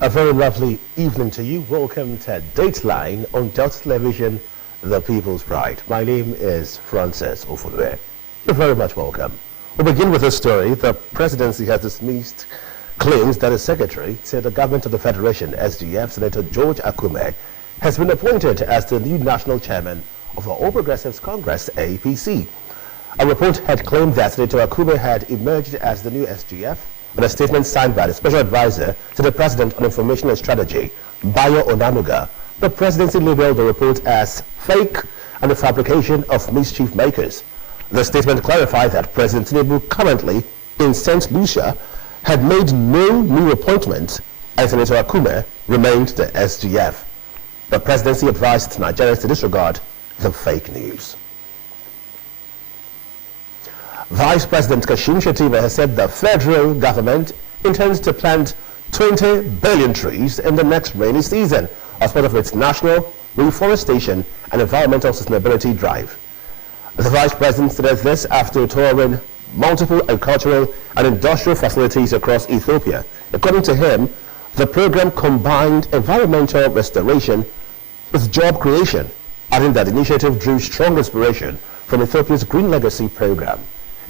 A very lovely evening to you. Welcome to Dateline on Delta Television, the People's Pride. My name is Francis Ofunwe. You're very much welcome. We'll begin with this story. The presidency has dismissed claims that a secretary to the government of the Federation, SGF, Senator George Akume, has been appointed as the new national chairman of the All Progressives Congress, APC. A report had claimed that Senator Akume had emerged as the new SGF in a statement signed by the special advisor to the President on Information and Strategy, Bayo Onanuga. The presidency labeled the report as fake and a fabrication of mischief makers. The statement clarified that President Tinubu, currently in St. Lucia, had made no new appointments and Senator Akume remained the SGF. The presidency advised Nigerians to disregard the fake news. Vice President Kashim Shettima has said the federal government intends to plant 20 billion trees in the next rainy season as part of its national reforestation and environmental sustainability drive. The Vice President said this after touring multiple agricultural and industrial facilities across Ethiopia. According to him, the program combined environmental restoration with job creation, adding that the initiative drew strong inspiration from Ethiopia's Green Legacy program.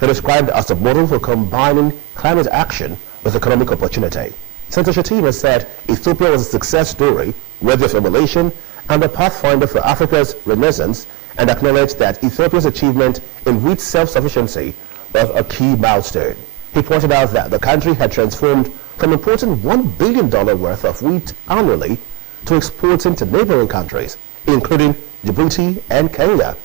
It is described as a model for combining climate action with economic opportunity. Senator Shettima said Ethiopia was a success story with the formulation and a pathfinder for Africa's renaissance, and acknowledged that Ethiopia's achievement in wheat self-sufficiency was a key milestone. He pointed out that the country had transformed from importing $1 billion worth of wheat annually to exporting to neighboring countries, including Djibouti and Kenya.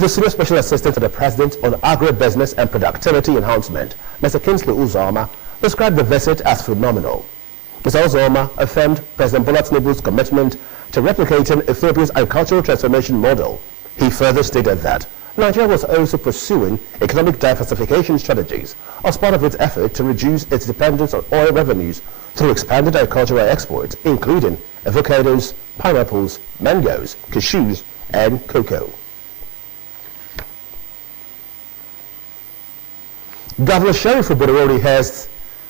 The Senior Special Assistant to the President on Agribusiness and Productivity Enhancement, Mr. Kingsley Uzoma, described the visit as phenomenal. Mr. Uzoma affirmed President Bola Tinubu's commitment to replicating Ethiopia's agricultural transformation model. He further stated that Nigeria was also pursuing economic diversification strategies as part of its effort to reduce its dependence on oil revenues through expanded agricultural exports, including avocados, pineapples, mangoes, cashews, and cocoa. Governor Sheriff Oborevwori has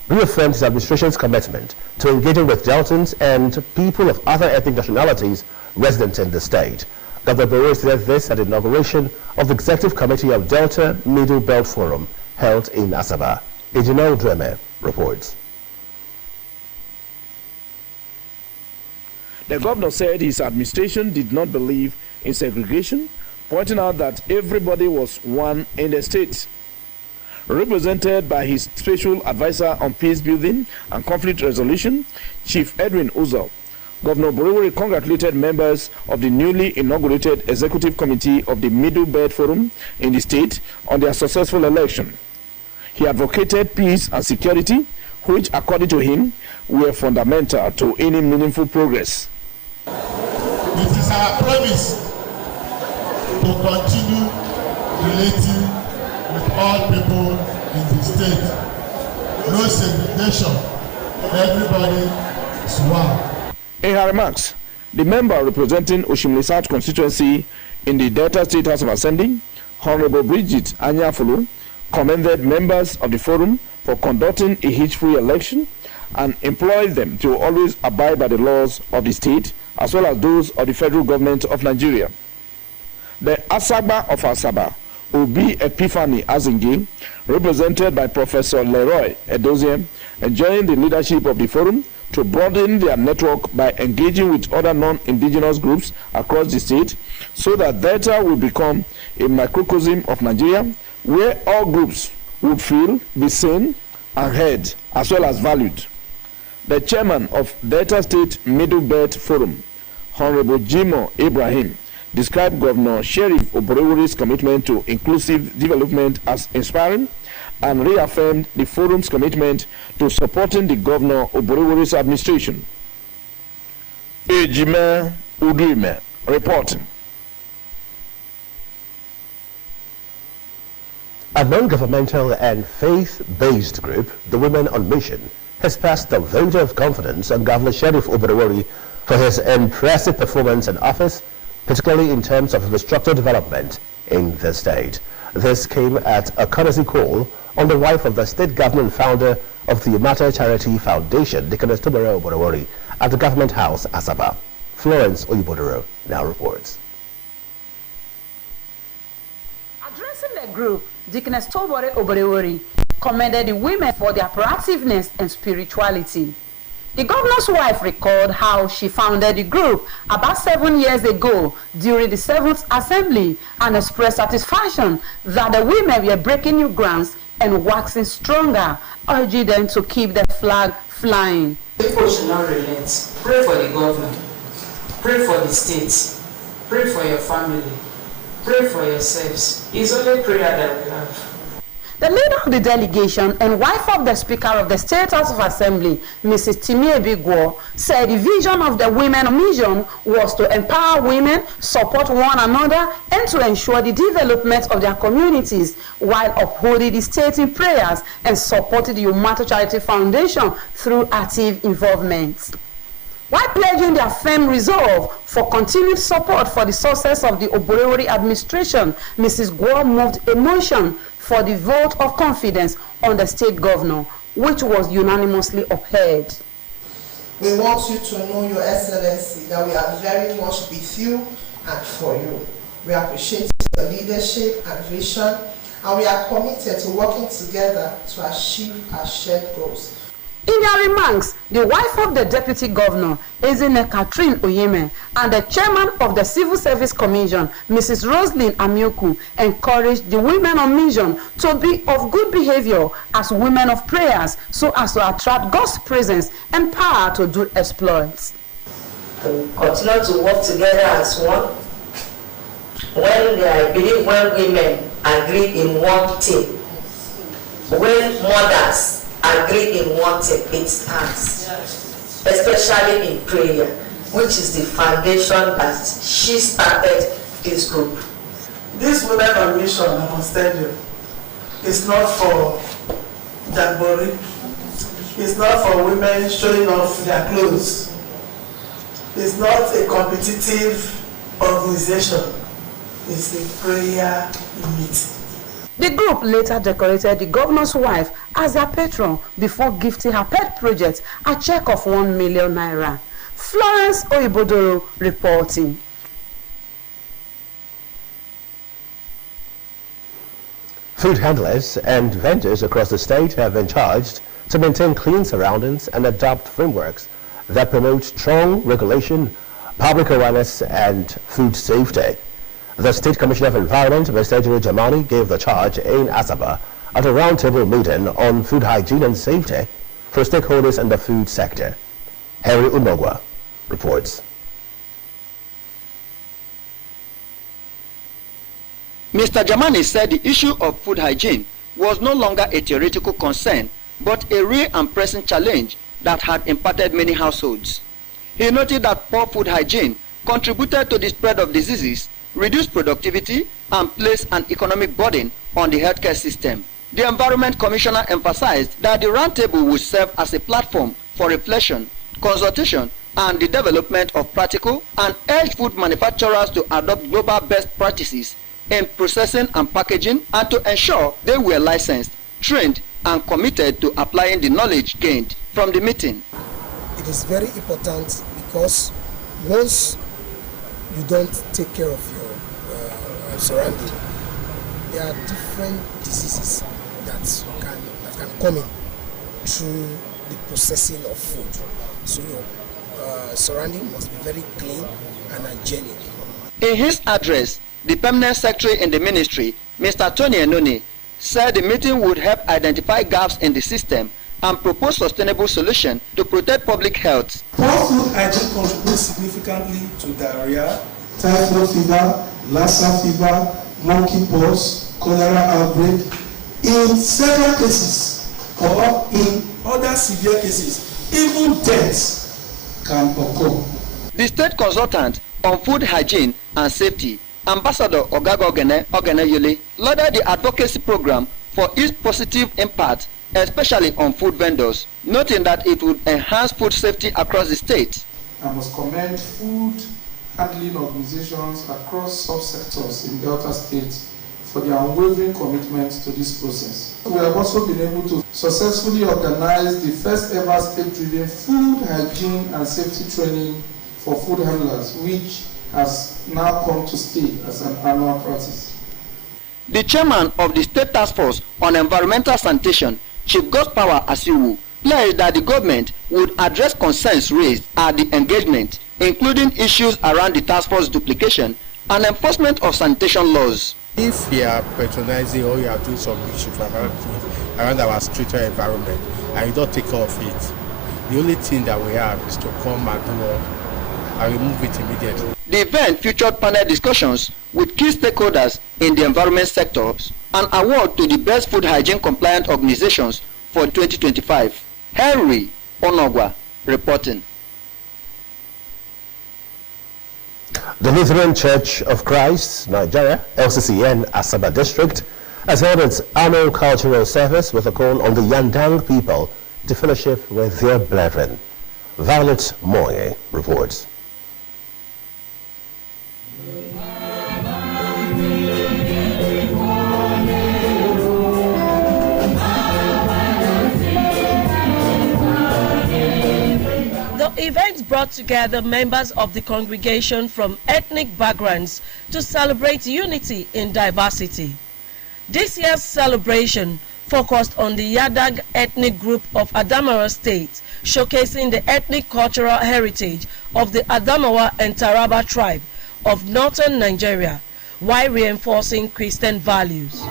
reaffirmed his administration's commitment to engaging with Deltans and people of other ethnic nationalities resident in the state. Governor Oborevwori said this at the inauguration of the Executive Committee of Delta Middle Belt Forum held in Asaba. Ejinel Dreme reports. The governor said his administration did not believe in segregation, pointing out that everybody was one in the state. Represented by his special advisor on peace building and conflict resolution, Chief Edwin Uzo, Governor Oborevwori congratulated members of the newly inaugurated Executive Committee of the Middle Belt Forum in the state on their successful election. He advocated peace and security, which, according to him, were fundamental to any meaningful progress. It is our promise to continue relating with all people in the state. No segregation. Everybody is one. In her remarks, the member representing Oshimili South constituency in the Delta State House of Assembly, Honorable Bridget Anyafulu, commended members of the forum for conducting a hitch-free election and employed them to always abide by the laws of the state as well as those of the federal government of Nigeria. The Asaba of Asaba, Obi Epiphany Azingi, represented by Professor Leroy Edoziem, enjoined the leadership of the forum to broaden their network by engaging with other non-indigenous groups across the state so that Delta will become a microcosm of Nigeria where all groups would feel, be seen and heard as well as valued. The chairman of Delta State Middle Belt Forum, Honorable Jimo Ibrahim, described Governor Sheriff Oborevwori's commitment to inclusive development as inspiring and reaffirmed the forum's commitment to supporting the Governor Oborevwori's administration. Ejime Uduime reporting. A non-governmental and faith-based group, the Women on Mission, has passed a vote of confidence on Governor Sheriff Oborevwori for his impressive performance in office, particularly in terms of infrastructure development in the state. This came at a courtesy call on the wife of the state government founder of the Umata Charity Foundation, Deaconess Tobere Oborowori, at the Government House, Asaba. Florence Oyibodoro now reports. Addressing the group, Deaconess Tobere Oborowori commended the women for their proactiveness and spirituality. The governor's wife recalled how she founded the group about 7 years ago during the 7th Assembly and expressed satisfaction that the women were breaking new grounds and waxing stronger, urging them to keep the flag flying. People should not relent. Pray for the government. Pray for the states. Pray for your family. Pray for yourselves. It's only prayer that we have. The leader of the delegation and wife of the Speaker of the State House of Assembly, Mrs. Timmy Ebigwo, said the vision of the Women Mission was to empower women, support one another, and to ensure the development of their communities while upholding the state in prayers and supporting the Umata Charity Foundation through active involvement. While pledging their firm resolve for continued support for the success of the Oborowori administration, Mrs. Guo moved a motion for the vote of confidence on the state governor, which was unanimously upheld. We want you to know, Your Excellency, that we are very much with you and for you. We appreciate your leadership and vision, and we are committed to working together to achieve our shared goals. In their remarks, the wife of the Deputy Governor, Ezine Catherine Oyeme, and the Chairman of the Civil Service Commission, Mrs. Roslyn Amioku, encouraged the women on mission to be of good behavior as women of prayers so as to attract God's presence and power to do exploits. Continue to work together as one. I believe when women agree in one thing, when mothers agree in one thing, it stands. Especially in prayer, which is the foundation that she started this group. This Women on Mission, I must tell you, is not for Jagbori. It's not for women showing off their clothes. It's not a competitive organization. It's a prayer meeting. The group later decorated the governor's wife as their patron before gifting her pet project a check of 1 million naira. Florence Oyibodoro reporting. Food handlers and vendors across the state have been charged to maintain clean surroundings and adopt frameworks that promote strong regulation, public awareness, and food safety. The State Commissioner of Environment, Mr. Ejiro Jamani, gave the charge in Asaba at a roundtable meeting on food hygiene and safety for stakeholders in the food sector. Henry Unogwa reports. Mr. Jamani said the issue of food hygiene was no longer a theoretical concern, but a real and pressing challenge that had impacted many households. He noted that poor food hygiene contributed to the spread of diseases, reduced productivity, and placed an economic burden on the healthcare system. The Environment Commissioner emphasized that the roundtable would serve as a platform for reflection, consultation, and the development of practical and urged food manufacturers to adopt global best practices in processing and packaging, and to ensure they were licensed, trained, and committed to applying the knowledge gained from the meeting. It is very important because once you don't take care of your surrounding, there are different diseases that can come in through the processing of food. So your surrounding must be very clean and hygienic. In his address, the permanent secretary in the ministry, Mr. Tony Enoni, said the meeting would help identify gaps in the system and propose sustainable solutions to protect public health. Poor food hygiene contributes significantly to diarrhea, typhoid fever, Lassa fever, monkeypox, cholera outbreak, in several cases, or in other severe cases, even deaths can occur. The state consultant on food hygiene and safety, Ambassador Ogago Ogeneyele, lauded the advocacy program for its positive impact, especially on food vendors, noting that it would enhance food safety across the state. I must commend food handling organizations across subsectors in Delta State for their unwavering commitment to this process. We have also been able to successfully organize the first ever state-driven food hygiene and safety training for food handlers, which has now come to stay as an annual practice. The chairman of the State Task Force on Environmental Sanitation, Chief Godpower Asiwu, pledged that the government would address concerns raised at the engagement, including issues around the task force duplication and enforcement of sanitation laws. If you are patronizing or you are doing some issues around our street environment and you don't take care of it, the only thing that we have is to come and do what and remove it immediately. The event featured panel discussions with key stakeholders in the environment sectors and award to the best food hygiene compliant organizations for 2025. Henry Onogwa reporting. The Lutheran Church of Christ, Nigeria, LCCN, Asaba District, has held its annual cultural service with a call on the Yandang people to fellowship with their brethren. Violet Moye reports. The event brought together members of the congregation from ethnic backgrounds to celebrate unity in diversity. This year's celebration focused on the Yadag ethnic group of Adamawa State, showcasing the ethnic cultural heritage of the Adamawa and Taraba tribe of northern Nigeria, while reinforcing Christian values.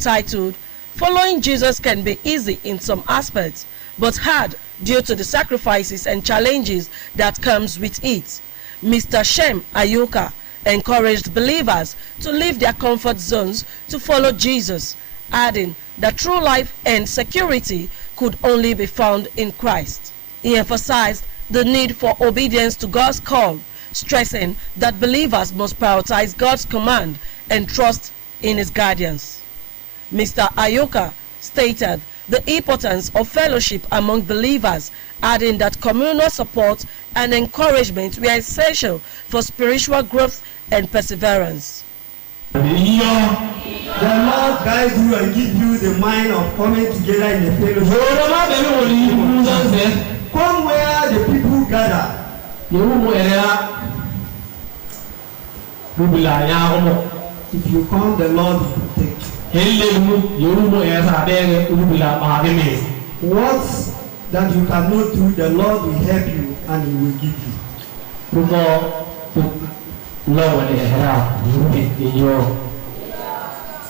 Titled, "Following Jesus Can Be Easy in Some Aspects, but Hard Due to the Sacrifices and Challenges That Comes with It," Mr. Shem Ayuka encouraged believers to leave their comfort zones to follow Jesus, adding that true life and security could only be found in Christ. He emphasized the need for obedience to God's call, stressing that believers must prioritize God's command and trust in His guidance. Mr. Ayoka stated the importance of fellowship among believers, adding that communal support and encouragement were essential for spiritual growth and perseverance. The Lord guide you and give you the mind of coming together in a fellowship. Come where the people gather. If you come, the Lord will protect you. What that you cannot do, the Lord will help you and He will give you.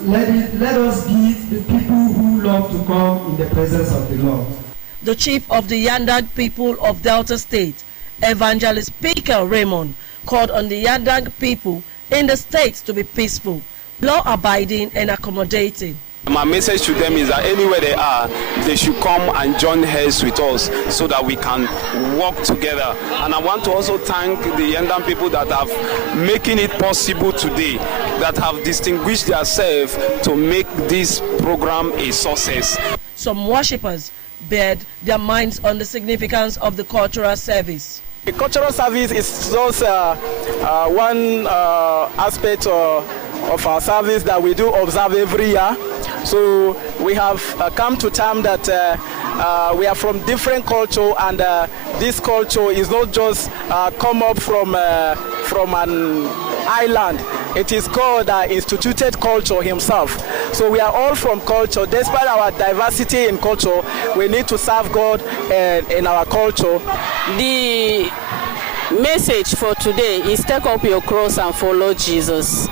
Let us be the people who love to come in the presence of the Lord. The chief of the Yandag people of Delta State, Evangelist Pekel Raymond, called on the Yandag people in the state to be peaceful, law-abiding and accommodating. My message to them is that anywhere they are, they should come and join hands with us so that we can work together. And I want to also thank the Yandan people that have making it possible today, that have distinguished themselves to make this program a success. Some worshippers bared their minds on the significance of the cultural service. The cultural service is just one aspect of our service that we do observe every year. So we have come to term that we are from different culture, and this culture is not just come up from an island. It is God that instituted culture Himself. So we are all from culture. Despite our diversity in culture, we need to serve God in our culture. The message for today is take up your cross and follow Jesus.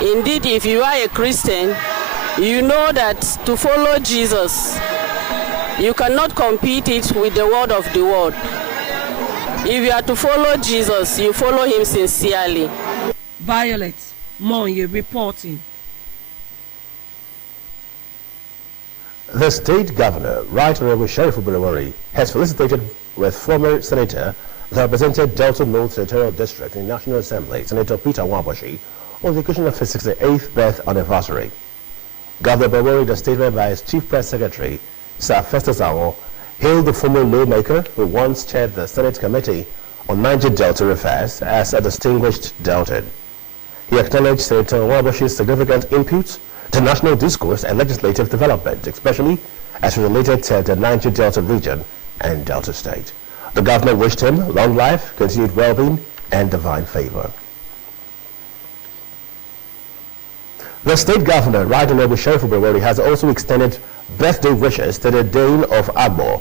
Indeed, if you are a Christian, you know that to follow Jesus, you cannot compete it with the word of the world. If you are to follow Jesus, you follow Him sincerely. Violet Monye reporting. The state governor, Right Honorable Sheriff Bulawari, has felicitated with former senator that represented Delta North Senatorial District in the National Assembly, Senator Peter Waboshi, on the occasion of his 68th birth anniversary. Governor Bulawari, the statement by his Chief Press Secretary, Sir Festus Awo, hailed the former lawmaker who once chaired the Senate Committee on Niger Delta Affairs as a distinguished Deltan. He acknowledged Senator Waboshi's significant input to national discourse and legislative development, especially as related to the Niger Delta region and Delta State. The governor wished him long life, continued well-being, and divine favor. The state governor, Right Honorable Sheriff Bulawari, has also extended birthday wishes to the Dane of Agbo,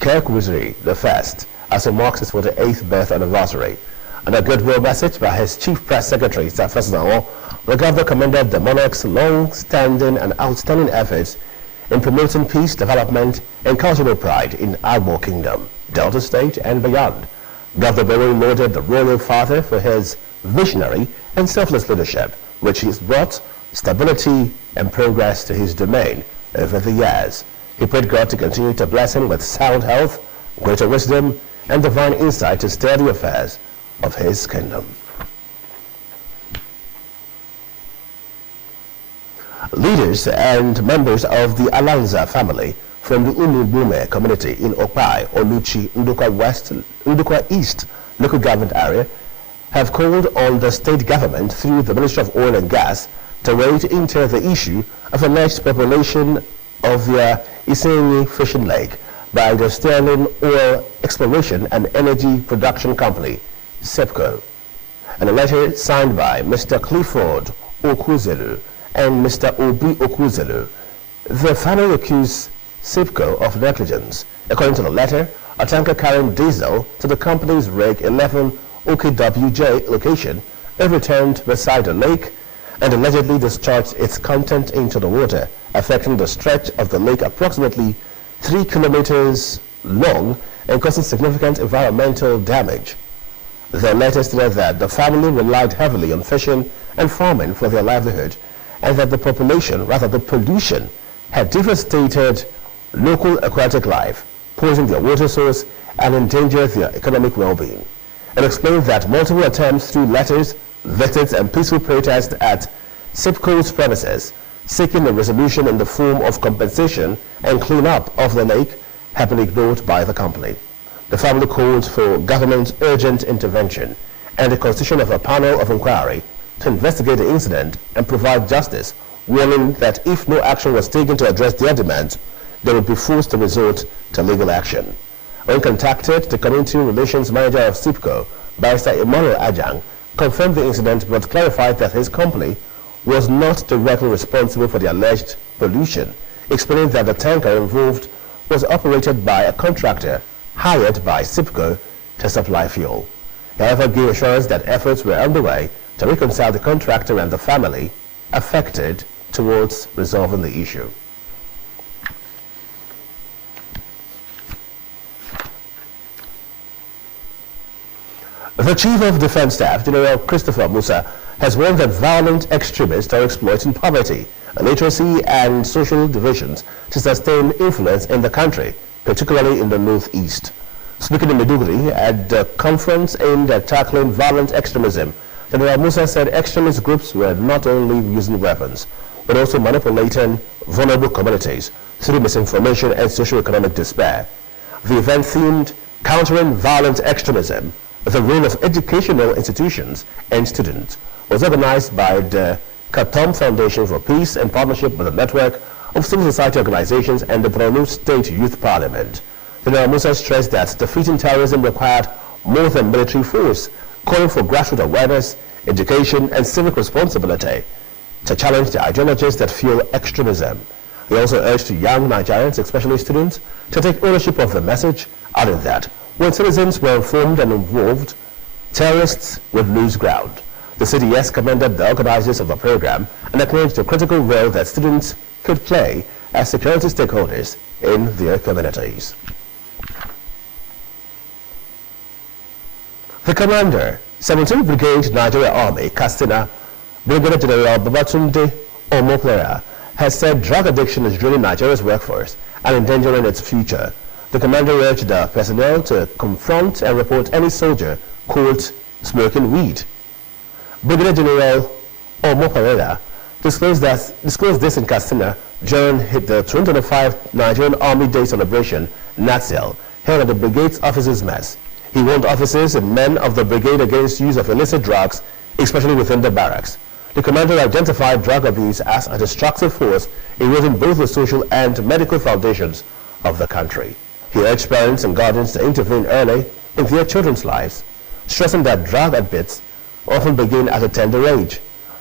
Kirkwizri I, as he marks his 48th birth anniversary. And a goodwill message by his Chief Press Secretary, Sir Festus Awo, the governor commended the monarch's long-standing and outstanding efforts in promoting peace, development, and cultural pride in Agbo Kingdom, Delta State, and beyond. Governor Bulawari lauded the royal father for his visionary and selfless leadership, which has brought stability and progress to his domain over the years. He prayed God to continue to bless him with sound health, greater wisdom, and divine insight to steer the affairs of his kingdom. Leaders and members of the Alanza family from the Unubume community in Okpai, Oluchi, Ndukwa East local government area have called on the state government through the Ministry of Oil and Gas to wade into the issue of alleged population of their Isenyi fishing lake by the Sterling Oil Exploration and Energy Production Company, SEPCO. And a letter signed by Mr. Clifford Okwuzelu and Mr. Obi Okwuzelu, the family accused SEPCO of negligence. According to the letter, a tanker carrying diesel to the company's Rig 11 OKWJ location overturned beside the lake and allegedly discharged its content into the water, affecting the stretch of the lake approximately 3 kilometers long and causing significant environmental damage. The letter stated that the family relied heavily on fishing and farming for their livelihood, and that the pollution had devastated local aquatic life, poisoning their water source and endangered their economic well-being. It explained that multiple attempts through letters, visits, and peaceful protests at SEPCO's premises, seeking a resolution in the form of compensation and clean-up of the lake, have been ignored by the company. The family called for government's urgent intervention and the constitution of a panel of inquiry to investigate the incident and provide justice, warning that if no action was taken to address their demands, they would be forced to resort to legal action. When contacted, the Community Relations Manager of SEPCO, Barrister Emmanuel Ajang, confirmed the incident but clarified that his company was not directly responsible for the alleged pollution, explaining that the tanker involved was operated by a contractor hired by SEPCO to supply fuel. He, however, gave assurance that efforts were underway to reconcile the contractor and the family affected towards resolving the issue. The Chief of Defense Staff, General Christopher Musa, has warned that violent extremists are exploiting poverty, illiteracy, and social divisions to sustain influence in the country, particularly in the Northeast. Speaking in Maiduguri at the conference aimed at tackling violent extremism, General Musa said extremist groups were not only using weapons, but also manipulating vulnerable communities through misinformation and socio-economic despair. The event themed Countering Violent Extremism, the role of educational institutions and students, was organized by the Katom Foundation for Peace in partnership with a network of civil society organizations and the Borno State Youth Parliament. General Musa stressed that defeating terrorism required more than military force, calling for grassroots awareness, education, and civic responsibility to challenge the ideologies that fuel extremism. He also urged young Nigerians, especially students, to take ownership of the message, adding that when citizens were informed and involved, terrorists would lose ground. The CDS commended the organizers of the program and acknowledged the critical role that students could play as security stakeholders in their communities. The commander, 17th Brigade Nigeria Army, Katsina, Brigadier General Babatunde Omoplera, has said drug addiction is draining Nigeria's workforce and endangering its future. The commander urged the personnel to confront and report any soldier caught smoking weed. Brigadier General Omo Pereira disclosed this in Katsina during the 2025 Nigerian Army Day celebration, NATSEL, held at the brigade's officers' mess. He warned officers and men of the brigade against use of illicit drugs, especially within the barracks. The commander identified drug abuse as a destructive force eroding both the social and medical foundations of the country. He urged parents and guardians to intervene early in their children's lives, stressing that drug habits often begin at a tender age.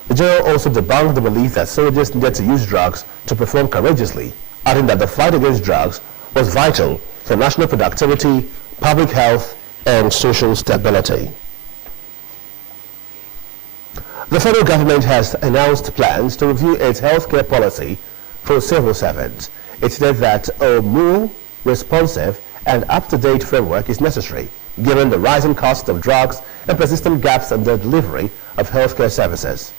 The general also debunked the belief that soldiers needed to use drugs to perform courageously, adding that the fight against drugs was vital for national productivity, public health, and social stability. The federal government has announced plans to review its healthcare policy for civil servants. It said that a more responsive and up-to-date framework is necessary, given the rising cost of drugs and persistent gaps in the delivery of healthcare services.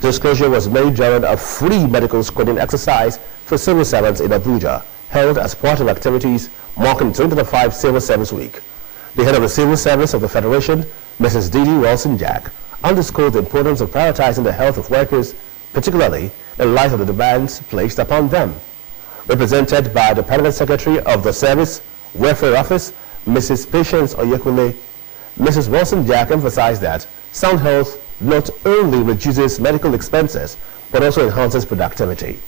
Disclosure was made during a free medical screening exercise for civil servants in Abuja, held as part of activities marking 2025 Civil Service Week. The head of the Civil Service of the Federation, Mrs. Didi Wilson-Jack, underscored the importance of prioritizing the health of workers, particularly in light of the demands placed upon them. Represented by the Permanent Secretary of the Service Welfare Office, Mrs. Patience Oyekule, Mrs. Wilson-Jack emphasized that sound health not only reduces medical expenses, but also enhances productivity.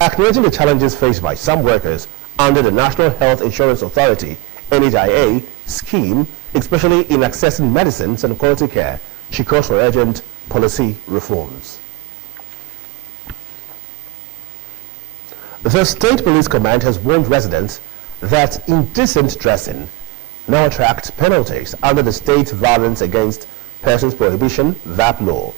Acknowledging the challenges faced by some workers under the National Health Insurance Authority, NHIA, scheme, especially in accessing medicines and quality care, she called for urgent policy reforms. The State Police Command has warned residents that indecent dressing now attracts penalties under the State Violence Against Persons Prohibition (VAP) law.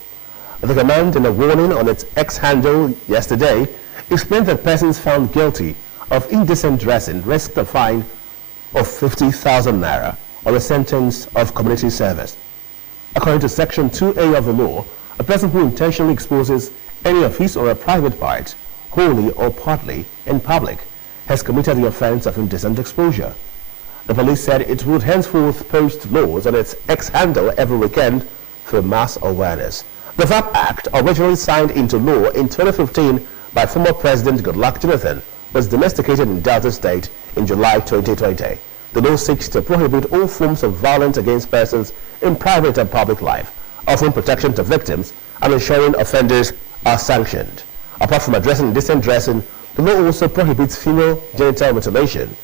The command, in a warning on its X handle yesterday, explained that persons found guilty of indecent dressing risk a fine of 50,000 naira or a sentence of community service. According to Section 2A of the law, a person who intentionally exposes any of his or her private parts, wholly or partly, in public, has committed the offense of indecent exposure. The police said it would henceforth post laws on its X handle every weekend for mass awareness. The VAP Act, originally signed into law in 2015 by former President Goodluck Jonathan, was domesticated in Delta State in July 2020. The law seeks to prohibit all forms of violence against persons in private and public life, offering protection to victims and ensuring offenders are sanctioned. Apart from addressing indecent dressing, the law also prohibits female genital mutilation,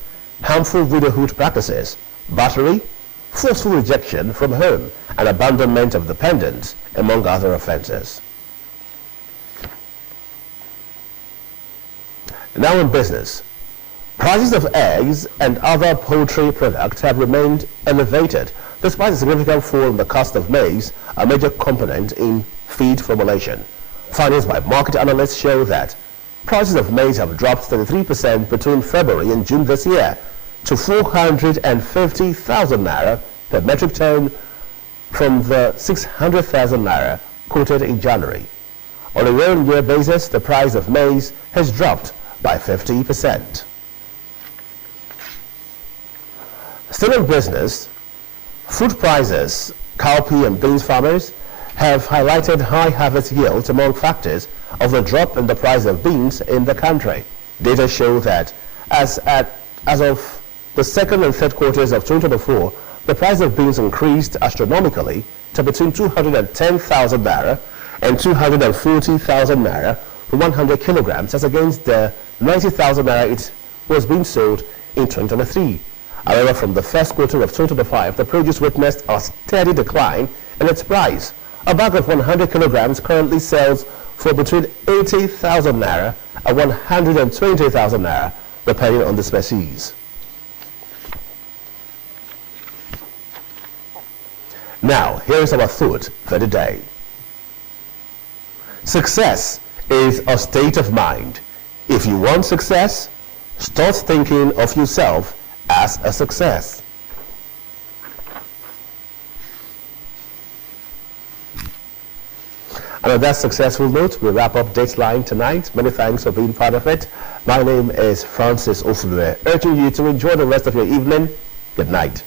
harmful widowhood practices, battery, forceful rejection from home, and abandonment of dependents, among other offenses. Now in business. Prices of eggs and other poultry products have remained elevated despite a significant fall in the cost of maize, a major component in feed formulation. Findings by market analysts show that prices of maize have dropped 33% between February and June this year to 450,000 naira per metric ton from the 600,000 naira quoted in January. On a year-on-year basis, the price of maize has dropped by 50%. Still in business, food prices, cowpea and beans farmers have highlighted high harvest yields among factors of the drop in the price of beans in the country. Data show that as of the second and third quarters of 2024, the price of beans increased astronomically to between 210,000 naira and 240,000 naira for 100 kilograms, as against the 90,000 naira it was being sold in 2023. However, from the first quarter of 2025, the produce witnessed a steady decline in its price. A bag of 100 kilograms currently sells for between 80,000 naira and 120,000 naira, depending on the species. Now, here is our thought for the day. Success is a state of mind. If you want success, start thinking of yourself as a success. And on that successful note, we wrap up Dateline tonight. Many thanks for being part of it. My name is Francis Ofulue, urging you to enjoy the rest of your evening. Good night.